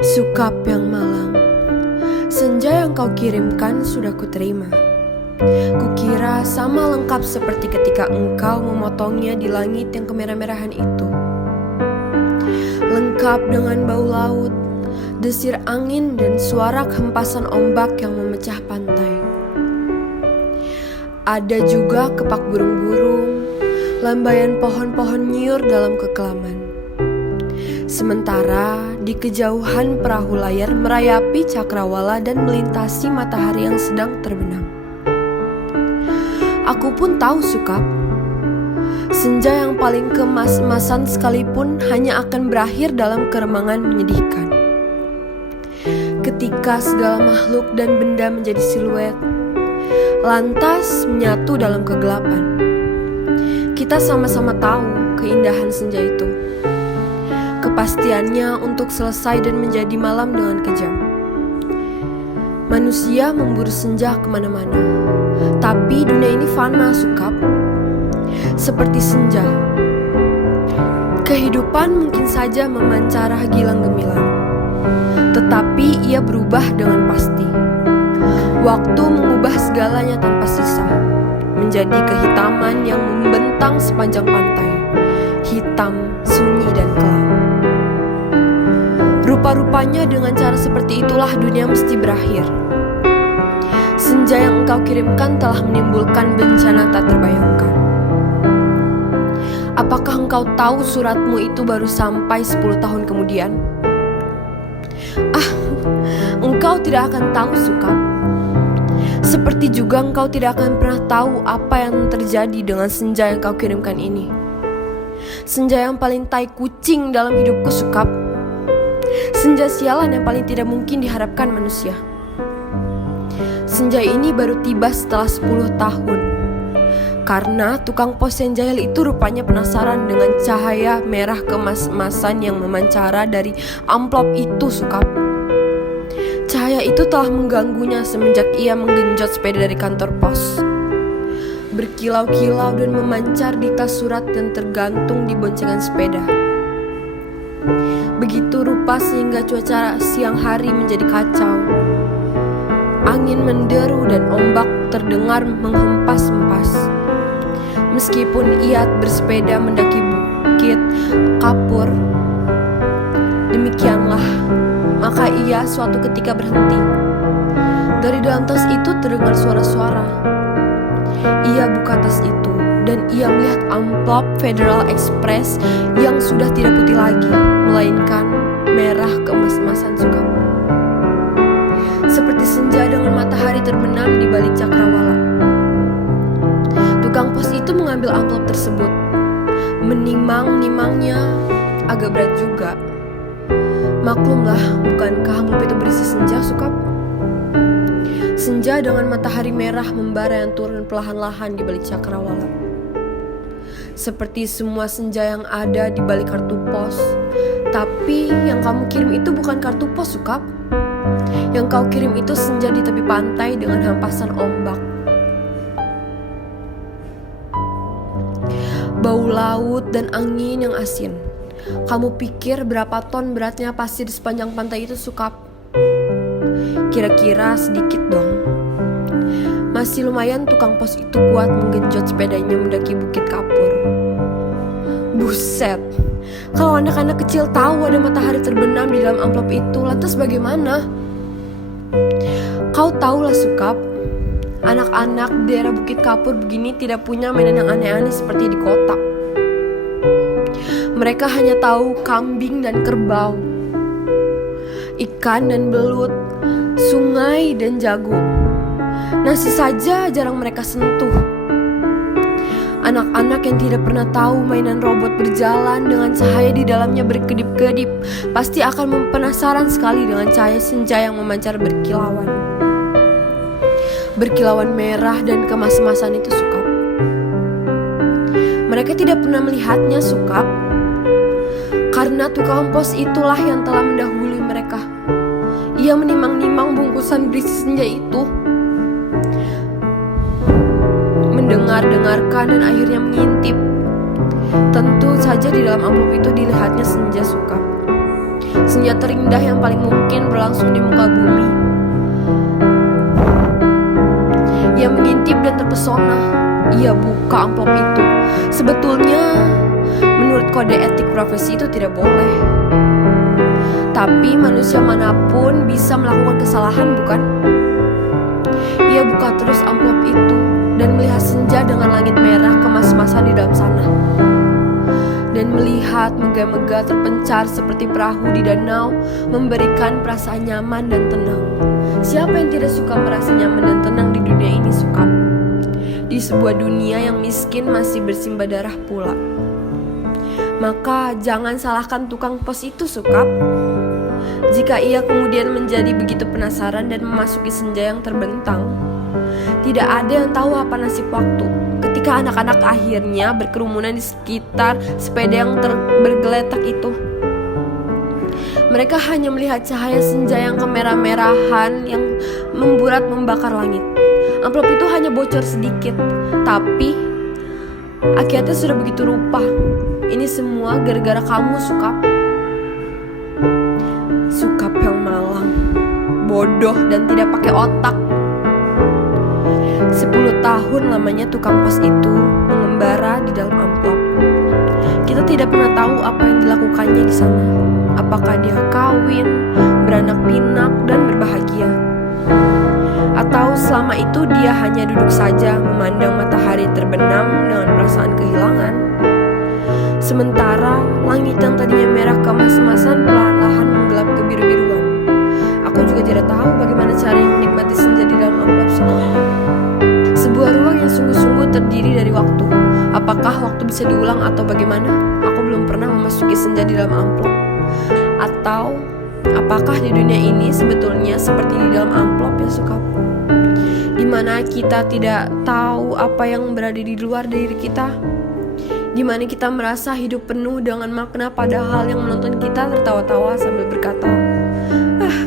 Sukap yang malang, senja yang kau kirimkan sudah kuterima. Kukira sama lengkap seperti ketika engkau memotongnya di langit yang kemerah-merahan itu. Lengkap dengan bau laut, desir angin dan suara hempasan ombak yang memecah pantai. Ada juga kepak burung-burung, lambaian pohon-pohon nyiur dalam kekelaman. Sementara di kejauhan perahu layar merayapi cakrawala dan melintasi matahari yang sedang terbenam. Aku pun tahu Sukap, senja yang paling kemas-emasan sekalipun hanya akan berakhir dalam keremangan menyedihkan. Ketika segala makhluk dan benda menjadi siluet, lantas menyatu dalam kegelapan. Kita sama-sama tahu keindahan senja itu, kepastiannya untuk selesai dan menjadi malam dengan kejam. Manusia memburu senja kemana-mana, tapi dunia ini fana Sukap. Seperti senja, kehidupan mungkin saja memancarah gilang gemilang, tetapi ia berubah dengan pasti. Waktu mengubah segalanya tanpa sisa, menjadi kehitaman yang membentang sepanjang pantai, hitam, sunyi dan kelam. Rupa-rupanya dengan cara seperti itulah dunia mesti berakhir. Senja yang engkau kirimkan telah menimbulkan bencana tak terbayangkan. Apakah engkau tahu suratmu itu baru sampai 10 tahun kemudian? Engkau tidak akan tahu Sukap. Seperti juga engkau tidak akan pernah tahu apa yang terjadi dengan senja yang kau kirimkan ini. Senja yang paling tai kucing dalam hidupku Sukap. Senja sialan yang paling tidak mungkin diharapkan manusia. Senja ini baru tiba setelah 10 tahun. Karena tukang pos yang jahil itu rupanya penasaran dengan cahaya merah kemas-emasan yang memancara dari amplop itu Sukap. Cahaya itu telah mengganggunya semenjak ia menggenjot sepeda dari kantor pos. Berkilau-kilau dan memancar di tas surat yang tergantung di boncengan sepeda. Begitu rupa sehingga cuaca siang hari menjadi kacau. Angin menderu dan ombak terdengar menghempas-hempas. Meskipun ia bersepeda mendaki bukit kapur, demikianlah, maka ia suatu ketika berhenti. Dari dalam tas itu terdengar suara-suara. Ia buka tas itu dan ia melihat amplop Federal Express yang sudah tidak putih lagi, melainkan merah keemas-emasan Sukap. Seperti senja dengan matahari terbenam di balik cakrawala. Tukang pos itu mengambil amplop tersebut. Menimang-nimangnya agak berat juga. Maklumlah, bukankah amplop itu berisi senja Sukap? Senja dengan matahari merah membara yang turun perlahan-lahan di balik cakrawala. Seperti semua senja yang ada di balik kartu pos. Tapi yang kamu kirim itu bukan kartu pos Sukap. Yang kau kirim itu senja di tepi pantai dengan hempasan ombak. Bau laut dan angin yang asin. Kamu pikir berapa ton beratnya pasir di sepanjang pantai itu Sukap? Kira-kira sedikit dong. Masih lumayan tukang pos itu kuat menggenjot sepedanya mendaki bukit kapur. Buset, kalau anak-anak kecil tahu ada matahari terbenam di dalam amplop itu, lantas bagaimana? Kau tahulah Sukap, anak-anak di daerah bukit kapur begini tidak punya mainan yang aneh-aneh seperti di kota. Mereka hanya tahu kambing dan kerbau, ikan dan belut, sungai dan jagung. Nasi saja jarang mereka sentuh. Anak-anak yang tidak pernah tahu mainan robot berjalan dengan cahaya di dalamnya berkedip-kedip pasti akan penasaran sekali dengan cahaya senja yang memancar berkilauan. Berkilauan merah dan kemas-emasan itu Sukap. Mereka tidak pernah melihatnya Sukap, karena tukang pos itulah yang telah mendahului mereka. Ia menimang-nimang bungkusan berisi senja itu, mendengar-dengarkan dan akhirnya mengintip. Tentu saja di dalam amplop itu dilihatnya senja Sukap. Senja terindah yang paling mungkin berlangsung di muka bumi. Ia mengintip dan terpesona. Ia buka amplop itu. Sebetulnya menurut kode etik profesi itu tidak boleh. Tapi manusia manapun bisa melakukan kesalahan, bukan? Ia buka terus amplop itu dan melihat senja dengan langit merah kemas-kemasan di dalam sana. Dan melihat megah-megah terpencar seperti perahu di danau, memberikan perasaan nyaman dan tenang. Siapa yang tidak suka merasa nyaman dan tenang di dunia ini, Sukap? Di sebuah dunia yang miskin masih bersimbah darah pula. Maka jangan salahkan tukang pos itu, Sukap. Jika ia kemudian menjadi begitu penasaran dan memasuki senja yang terbentang, tidak ada yang tahu apa nasib waktu ketika anak-anak akhirnya berkerumunan di sekitar sepeda yang bergeletak itu. Mereka hanya melihat cahaya senja yang kemerah-merahan yang memburat membakar langit. Amplop itu hanya bocor sedikit, tapi akhirnya sudah begitu rupa. Ini semua gara-gara kamu, Sukap. Sukap yang malang, bodoh dan tidak pakai otak. 10 tahun lamanya tukang pos itu mengembara di dalam amplop. Kita tidak pernah tahu apa yang dilakukannya di sana. Apakah dia kawin, beranak pinak dan berbahagia, atau selama itu dia hanya duduk saja memandang matahari terbenam dengan perasaan kehilangan. Sementara langit yang tadinya merah kemas-kemasan perlahan-lahan menggelap kebiru-biruan. Aku juga tidak tahu bagaimana cara yang menikmati senja di dalam amplop semua. Sebuah ruang yang sungguh-sungguh terdiri dari waktu. Apakah waktu bisa diulang atau bagaimana? Aku belum pernah memasuki senja di dalam amplop. Atau apakah di dunia ini sebetulnya seperti di dalam amplop ya, Sukap? Dimana kita tidak tahu apa yang berada di luar diri kita, dimana kita merasa hidup penuh dengan makna, padahal yang menonton kita tertawa-tawa sambil berkata,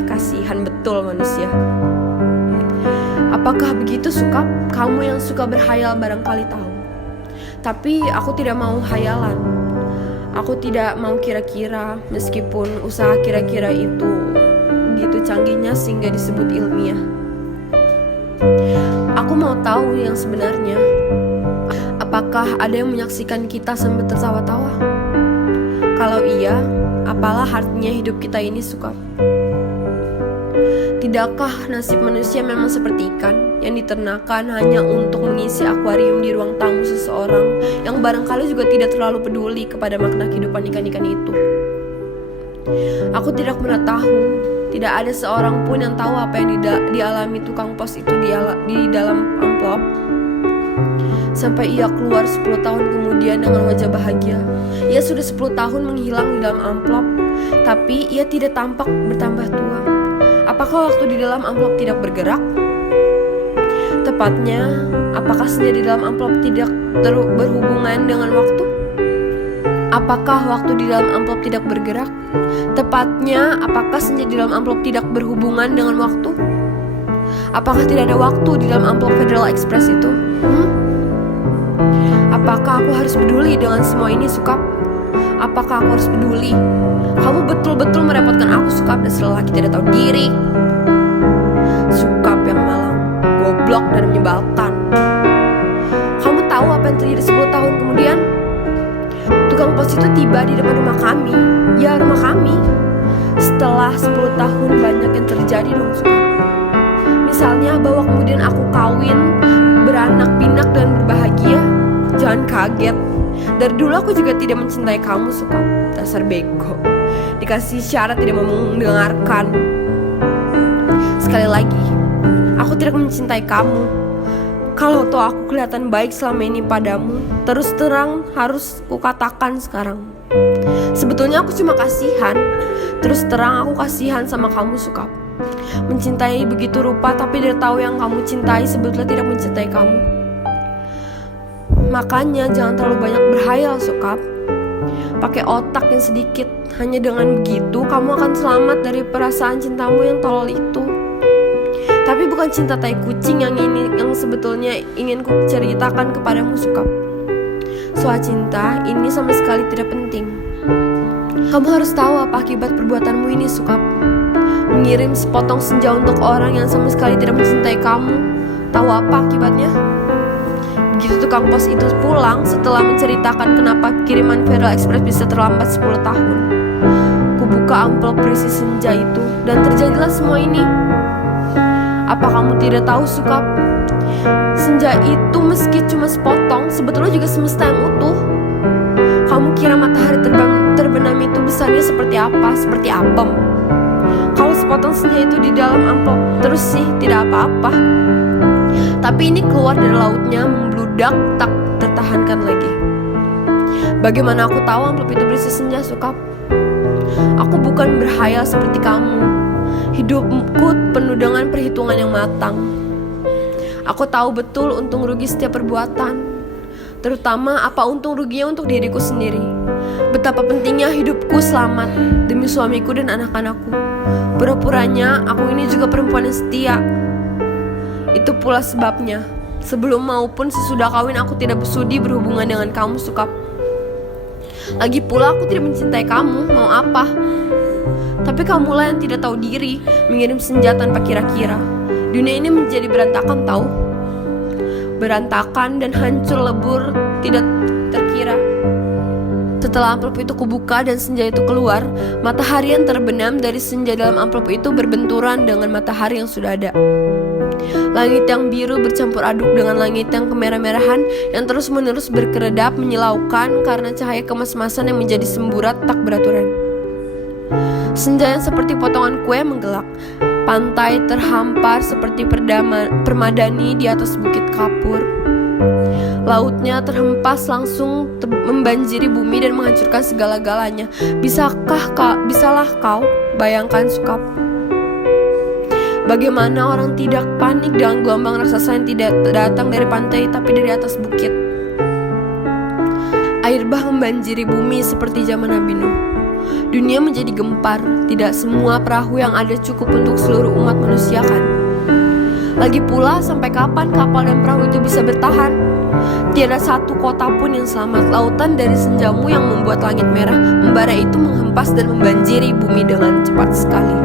kasihan betul manusia. Apakah begitu, Sukap? Kamu yang suka berhayal barangkali tahu. Tapi aku tidak mau hayalan. Aku tidak mau kira-kira, meskipun usaha kira-kira itu begitu canggihnya sehingga disebut ilmiah. Aku mau tahu yang sebenarnya. Apakah ada yang menyaksikan kita sambil tertawa-tawa? Kalau iya, apalah artinya hidup kita ini, Sukap? Tidakkah nasib manusia memang seperti ikan yang diternakan hanya untuk mengisi akuarium di ruang tamu seseorang yang barangkali juga tidak terlalu peduli kepada makna kehidupan ikan-ikan itu? Aku tidak pernah tahu. Tidak ada seorang pun yang tahu apa yang dialami tukang pos itu di dalam amplop. Sampai ia keluar 10 tahun kemudian dengan wajah bahagia. Ia sudah 10 tahun menghilang di dalam amplop, tapi ia tidak tampak bertambah tua. Apakah waktu di dalam amplop tidak bergerak? Tepatnya, apakah senja di dalam amplop tidak berhubungan dengan waktu? Apakah waktu di dalam amplop tidak bergerak? Tepatnya, apakah senja di dalam amplop tidak berhubungan dengan waktu? Apakah tidak ada waktu di dalam amplop Federal Express itu? Apakah aku harus peduli dengan semua ini, Sukap? Apakah aku harus peduli? Kamu betul-betul merepotkan aku, Sukap, dan lelaki tidak tahu diri. Sukap yang malang, goblok dan menyebalkan. Kamu tahu apa yang terjadi 10 tahun kemudian? Tukang pos itu tiba di depan rumah kami. Ya, rumah kami. Setelah 10 tahun banyak yang terjadi dong, Sukap. Misalnya bahwa kemudian aku kawin, beranak pinak dan berbahagia. Jangan kaget. Dari dulu aku juga tidak mencintai kamu, Sukap. Dasar bego. Dikasih syarat tidak mau mendengarkan. Sekali lagi, aku tidak mencintai kamu. Kalau toh aku kelihatan baik selama ini padamu, terus terang harus kukatakan sekarang. Sebetulnya aku cuma kasihan. Terus terang aku kasihan sama kamu, Sukap. Mencintai begitu rupa tapi dia tahu yang kamu cintai sebetulnya tidak mencintai kamu. Makanya jangan terlalu banyak berhayal, Sukap. Pakai otak yang sedikit. Hanya dengan begitu kamu akan selamat dari perasaan cintamu yang tolol itu. Tapi bukan cinta tai kucing yang sebetulnya ingin ku ceritakan kepadamu, Sukap. Soal cinta ini sama sekali tidak penting. Kamu harus tahu apa akibat perbuatanmu ini, Sukap. Mengirim sepotong senja untuk orang yang sama sekali tidak mencintai kamu. Tahu apa akibatnya? Begitu tukang pos itu pulang setelah menceritakan kenapa kiriman Federal Express bisa terlambat 10 tahun. Kubuka amplop berisi senja itu dan terjadilah semua ini. Apa kamu tidak tahu, Sukap? Senja itu meski cuma sepotong, sebetulnya juga semesta yang utuh. Kamu kira matahari terbenam itu besarnya seperti apa? Seperti apem. Kalau sepotong senja itu di dalam amplop terus sih tidak apa-apa. Tapi ini keluar dari lautnya membludak tak tertahankan lagi. Bagaimana aku tahu amplop itu berisi senja, Sukap? Aku bukan berhayal seperti kamu. Hidupku penuh dengan perhitungan yang matang. Aku tahu betul untung rugi setiap perbuatan, terutama apa untung ruginya untuk diriku sendiri. Betapa pentingnya hidupku selamat demi suamiku dan anak-anakku. Pura-puranya aku ini juga perempuan yang setia. Itu pula sebabnya sebelum maupun sesudah kawin aku tidak bersudi berhubungan dengan kamu, Sukap. Lagi pula aku tidak mencintai kamu, mau apa? Tapi kamulah yang tidak tahu diri, mengirim senja tanpa kira-kira. Dunia ini menjadi berantakan, tahu? Berantakan dan hancur lebur tidak terkira. Setelah amplop itu kubuka dan senja itu keluar, matahari yang terbenam dari senja dalam amplop itu berbenturan dengan matahari yang sudah ada. Langit yang biru bercampur aduk dengan langit yang kemerah-merahan yang terus-menerus berkeredap menyilaukan karena cahaya kemas-masan yang menjadi semburat tak beraturan. Senja yang seperti potongan kue menggelak. Pantai terhampar seperti permadani di atas bukit kapur. Lautnya terhempas langsung membanjiri bumi dan menghancurkan segala-galanya. Bisalah kau bayangkan, Sukap? Bagaimana orang tidak panik dengan gelombang raksasa yang tidak datang dari pantai tapi dari atas bukit. Air bah membanjiri bumi seperti zaman Nabi Nuh. Dunia menjadi gempar. Tidak semua perahu yang ada cukup untuk seluruh umat manusia, kan? Lagi pula, sampai kapan kapal dan perahu itu bisa bertahan? Tiada satu kota pun yang selamat. Lautan dari senjamu yang membuat langit merah membara itu menghempas dan membanjiri bumi dengan cepat sekali.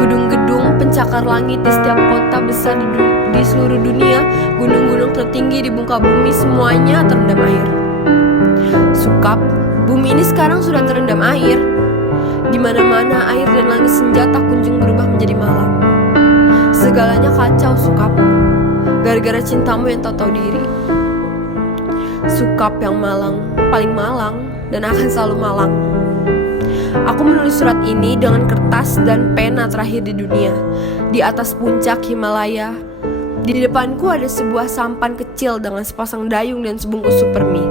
Gedung-gedung pencakar langit di setiap kota besar di seluruh dunia, gunung-gunung tertinggi di muka bumi, semuanya terendam air. Sukap, bumi ini sekarang sudah terendam air. Di mana-mana air dan langit senja tak kunjung berubah menjadi malam. Segalanya kacau, Sukap. Gara-gara cintamu yang tak tahu diri. Sukap yang malang, paling malang, dan akan selalu malang. Aku menulis surat ini dengan kertas dan pena terakhir di dunia. Di atas puncak Himalaya, di depanku ada sebuah sampan kecil dengan sepasang dayung dan sebungkus super mie.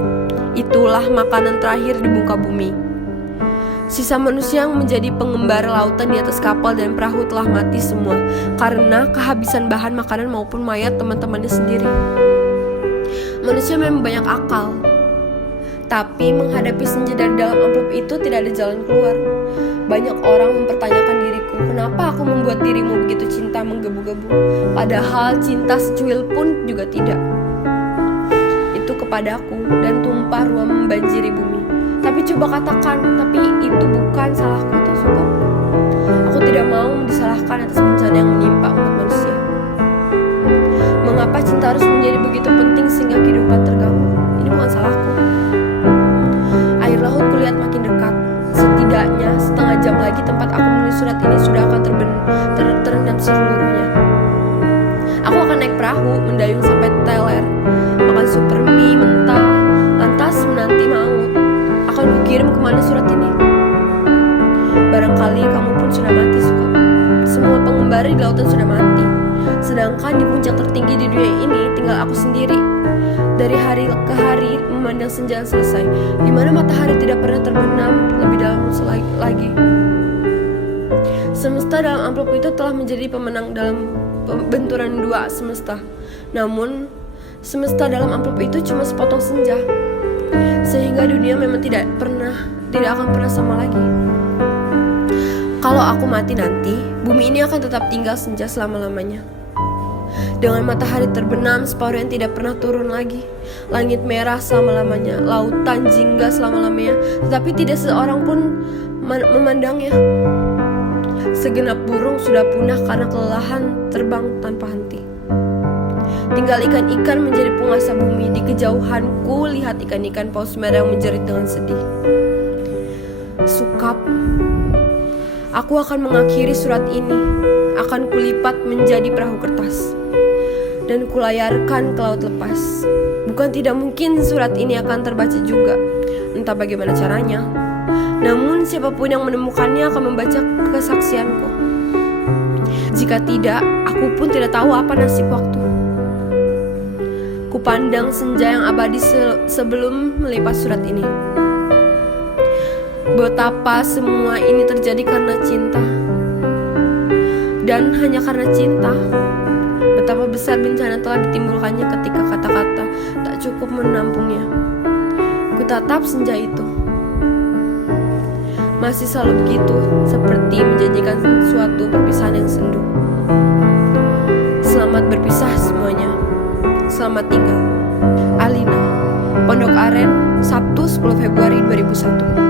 Itulah makanan terakhir di muka bumi. Sisa manusia yang menjadi pengembara lautan di atas kapal dan perahu telah mati semua karena kehabisan bahan makanan maupun mayat teman-temannya sendiri. Manusia memang banyak akal, tapi menghadapi senja dari dalam amplop itu tidak ada jalan keluar. Banyak orang mempertanyakan diriku, kenapa aku membuat dirimu begitu cinta menggebu-gebu, padahal cinta secuil pun juga tidak. Itu kepadaku dan tumpah ruah membanjiri bumi. Tapi coba katakan, tapi itu bukan salahku, tak suka. Aku tidak mau disalahkan atas bencana yang menimpa umat manusia. Mengapa cinta harus menjadi begitu penting sehingga kehidupan terganggu? Ini bukan salahku. Air laut kulihat makin dekat. Setidaknya setengah jam lagi tempat aku menulis surat ini sudah akan terendam seluruhnya. Aku akan naik perahu, mendayung sampai teler, makan super mie mentah, lantas menanti maut. Akan kukirim kemana surat ini? Barangkali kamu pun sudah mati, Suka. Semua pengembara di lautan sudah mati. Sedangkan di puncak tertinggi di dunia ini tinggal aku sendiri. Dari hari ke hari memandang senja yang selesai, di mana matahari tidak pernah terbenam lebih dalam lagi. Semesta dalam amplop itu telah menjadi pemenang dalam benturan dua semesta. Namun semesta dalam amplop itu cuma sepotong senja, sehingga dunia memang tidak akan pernah sama lagi. Kalau aku mati nanti, bumi ini akan tetap tinggal senja selama-lamanya. Dengan matahari terbenam separuh yang tidak pernah turun lagi, langit merah selama-lamanya, lautan jingga selama-lamanya, tetapi tidak seorang pun memandangnya. Segenap burung sudah punah karena kelelahan terbang tanpa henti. Tinggal ikan-ikan menjadi penguasa bumi. Di kejauhanku lihat ikan-ikan paus merah yang menjerit dengan sedih. Sukap, aku akan mengakhiri surat ini, akan kulipat menjadi perahu kertas dan kulayarkan ke laut lepas. Bukan tidak mungkin surat ini akan terbaca juga, entah bagaimana caranya. Namun siapapun yang menemukannya akan membaca kesaksianku. Jika tidak, aku pun tidak tahu apa nasib waktu. Kupandang senja yang abadi sebelum melipat surat ini. Betapa semua ini terjadi karena cinta. Dan hanya karena cinta, betapa besar bencana telah ditimbulkannya ketika kata-kata tak cukup menampungnya. Kutatap senja itu. Masih selalu begitu, seperti menjanjikan suatu perpisahan yang sendu. Selamat berpisah semuanya. Selamat tinggal. Alina, Pondok Aren, Sabtu 10 Februari 2001.